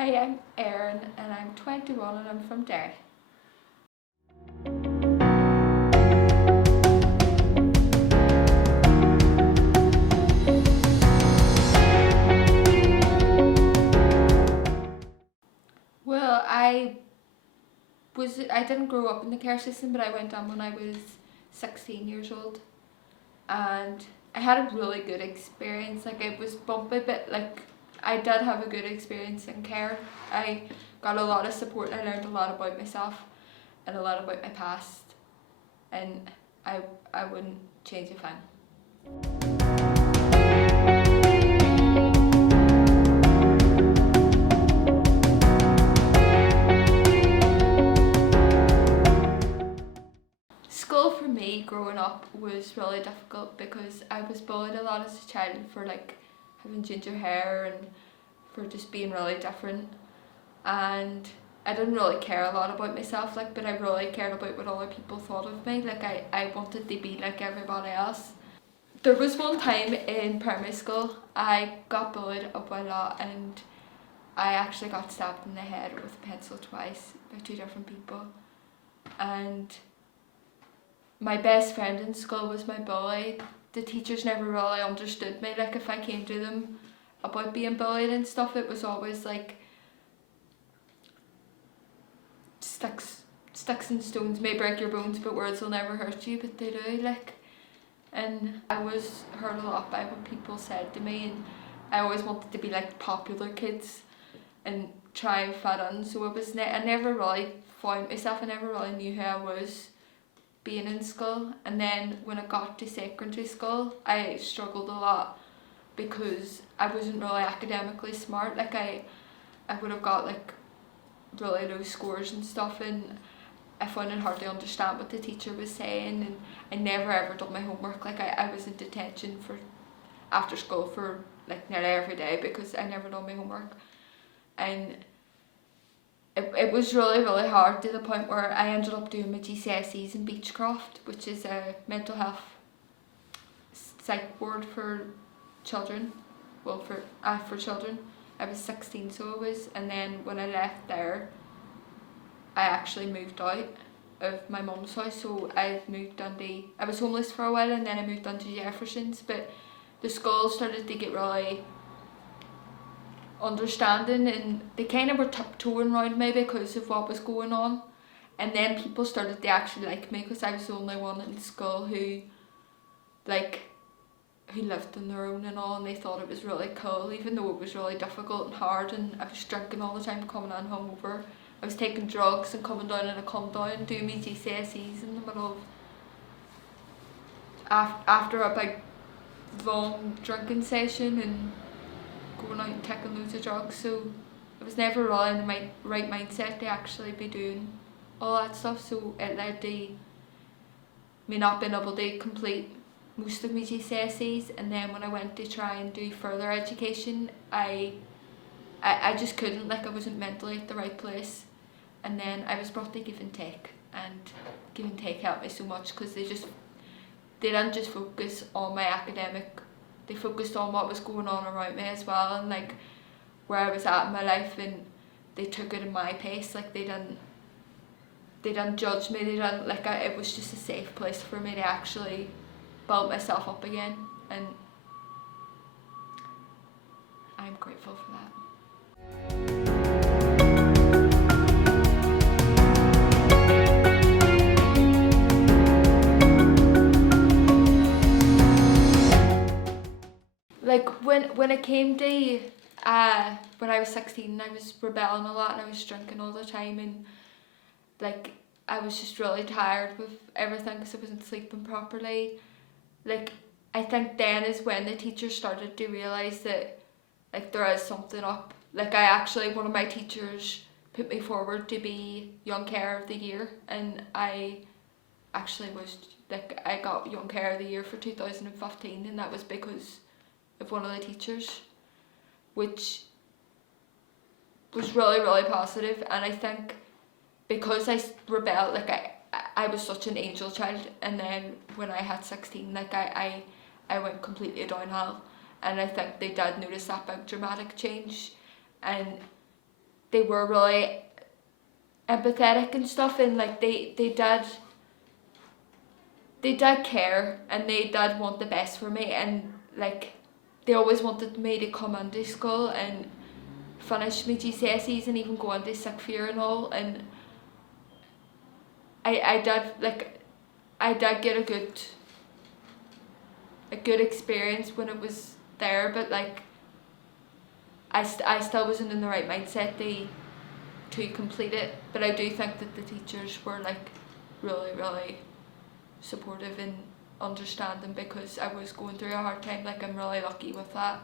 Hi, I'm Erin and I'm 21 and I'm from Derry. Well, I didn't grow up in the care system, but I went on when I was 16 years old, and I had a really good experience. Like, it was bumpy, but like I did have a good experience in care. I got a lot of support. I learned a lot about myself and a lot about my past, and I I wouldn't change a thing. School for me growing up was really difficult because I was bullied a lot as a child for like having ginger hair and for just being really different, and I didn't really care a lot about myself, like, but I really cared about what other people thought of me. Like, I wanted to be like everybody else. There was one time in primary school I got bullied up a lot, and I actually got stabbed in the head with a pencil twice by two different people, and my best friend in school was my bully. The teachers never really understood me. Like, if I came to them about being bullied and stuff, it was always like sticks and stones may break your bones, but words will never hurt you. But they do. Like, and I was hurt a lot by what people said to me, and I always wanted to be like popular kids and try and fit in. So I never really found myself. I never really knew who I was being in school. And then when I got to secondary school, I struggled a lot because I wasn't really academically smart. Like, I would have got like really low scores and stuff, and I found it hard to understand what the teacher was saying, and I never ever done my homework. Like, I was in detention for after school for like nearly every day because I never done my homework, and it was really hard to the point where I ended up doing my GCSEs in Beechcroft, which is a mental health psych ward for children. Well, for children. I was 16, so I was, and then when I left there, I actually moved out of my mum's house. So I was homeless for a while, and then I moved on to Jefferson's. But the school started to get really understanding, and they kind of were tiptoeing around me because of what was going on, and then people started to actually like me because I was the only one in school who lived on their own and all, and they thought it was really cool, even though it was really difficult and hard, and I was drinking all the time coming on hungover. I was taking drugs and coming down in a come down, doing my GCSEs in the middle of after a big long drinking session and going out and taking loads of drugs. So I was never really in the right mindset to actually be doing all that stuff, so it led to me not being able to complete most of my GCSEs. And then when I went to try and do further education, I just couldn't. Like, I wasn't mentally at the right place, and then I was brought to give and take, and give and take helped me so much because they didn't just focus on my academic, they focused on what was going on around me as well, and like where I was at in my life, and they took it in my pace. Like, they didn't judge me, they didn't, like, it was just a safe place for me to actually build myself up again, and I'm grateful for that. Like, when it came to when I was 16, I was rebelling a lot and I was drinking all the time, and like I was just really tired with everything because I wasn't sleeping properly. Like, I think then is when the teachers started to realise that like there is something up. Like, one of my teachers put me forward to be Young Carer of the Year, and I actually was, like, I got Young Carer of the Year for 2015, and that was because of one of the teachers, which was really positive. And I think because I rebelled, like I was such an angel child, and then when I had 16, like I went completely downhill, and I think they did notice that big dramatic change, and they were really empathetic and stuff, and like they did care, and they did want the best for me, and like they always wanted me to come into school and finish my GCSEs and even go into sixth year and all, and I did like I did get a good experience when it was there, but like I still wasn't in the right mindset to complete it. But I do think that the teachers were like really supportive and understanding, because I was going through a hard time. Like I'm really lucky with that.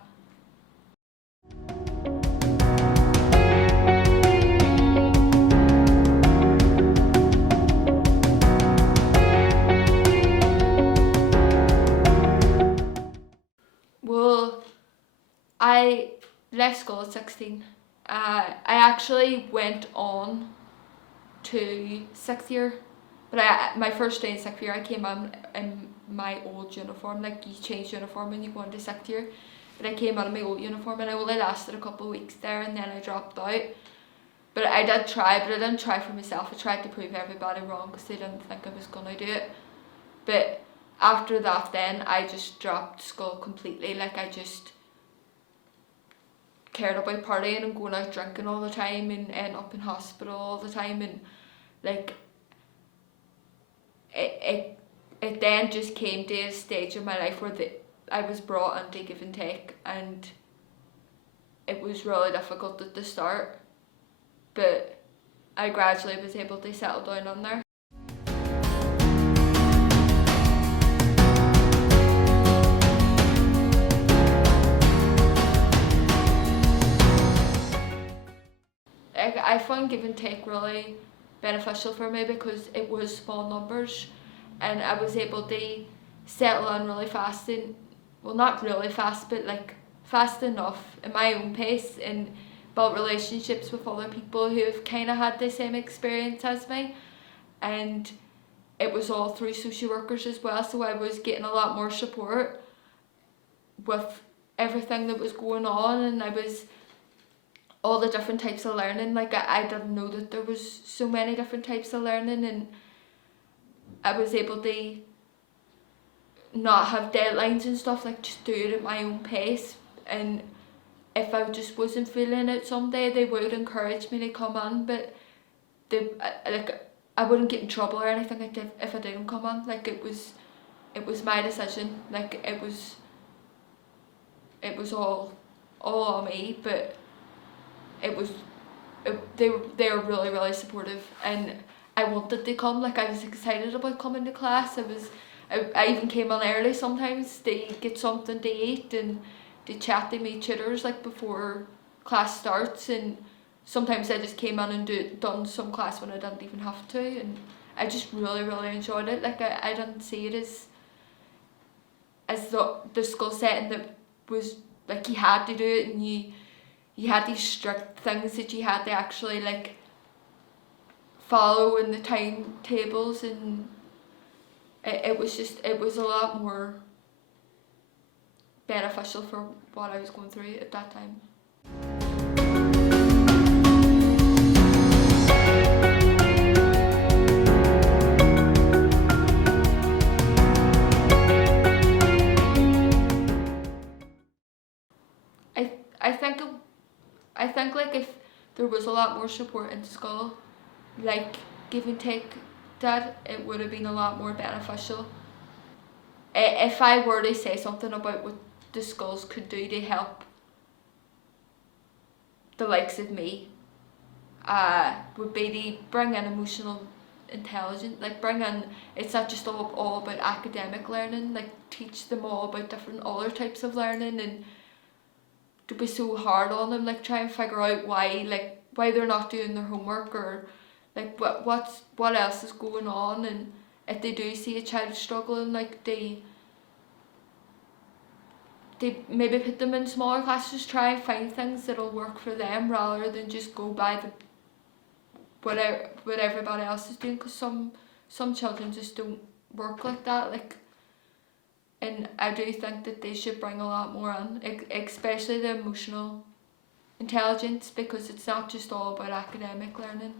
Well, I left school at 16. I actually went on to sixth year, but my first day in sixth year I came in my old uniform. Like you change uniform when you go into sixth year, but I came out in my old uniform, and I only lasted a couple of weeks there, and then I dropped out. But I did try, but I didn't try for myself. I tried to prove everybody wrong because they didn't think I was gonna do it. But after that, then I just dropped school completely. Like I just cared about partying and going out drinking all the time and ending up in hospital all the time, and like it then just came to a stage in my life where I was brought into give and take, and it was really difficult at the start, but I gradually was able to settle down on there. I found give and take really beneficial for me because it was small numbers, and I was able to settle in really fast, and well, not really fast, but like fast enough in my own pace, and build relationships with other people who have kind of had the same experience as me. And it was all through social workers as well, so I was getting a lot more support with everything that was going on, and I was all the different types of learning. Like I didn't know that there was so many different types of learning, and I was able to not have deadlines and stuff, like just do it at my own pace. And if I just wasn't feeling it someday, they would encourage me to come in, but they like I wouldn't get in trouble or anything like that if I didn't come in. Like it was my decision. Like it was all on me, but they were really supportive, and I wanted to come. Like I was excited about coming to class. I even came on early sometimes to get something to eat and to chat to my tutors like before class starts, and sometimes I just came in and done some class when I didn't even have to, and I just really enjoyed it. Like I didn't see it as the school setting that was like you had to do it, and you had these strict things that you had to actually like follow in the timetables, and it was a lot more beneficial for what I was going through at that time. I think like if there was a lot more support in school, like give and take that, it would have been a lot more beneficial. If I were to say something about what the schools could do to help the likes of me, would be to bring in emotional intelligence, like bring in, it's not just all about academic learning, like teach them all about different other types of learning, and to be so hard on them, like try and figure out why they're not doing their homework, or like what else is going on. And if they do see a child struggling, like they maybe put them in smaller classes, try and find things that'll work for them rather than just go by what everybody else is doing, because some children just don't work like that. Like, and I do think that they should bring a lot more in, especially the emotional intelligence, because it's not just all about academic learning.